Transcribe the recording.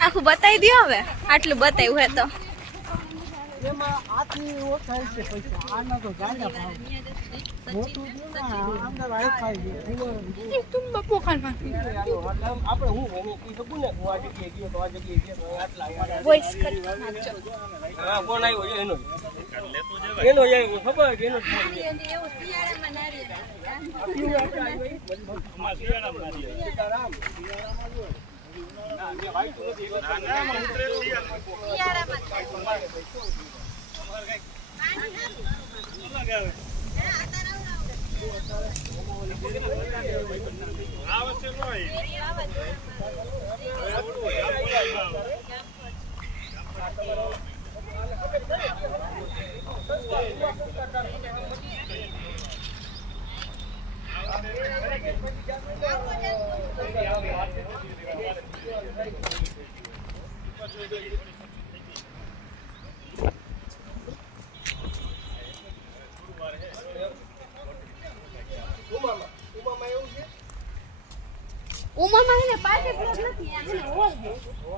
આખું બતાવી દો હવે આટલું બતાવ્યું હે તો એમાં આથી ઓછા છે પૈસા આના તો ગાડા ભાવ મોટું છે ને અંદર હાઈ છે તું બપો ખાન આપણે હું એની કીધું ને હું આ જગ્યાએ ગયો તો આ જગ્યાએ ગયો તો આટલા વોઇસ કરી નાખજો હા કોણ આવ્યો છે એનો જાય ખબર કે એનો એવું શિયાળામાં નારિયેળ ઉમામાં એને પાછે પ્લોટ નથી આ એને હોય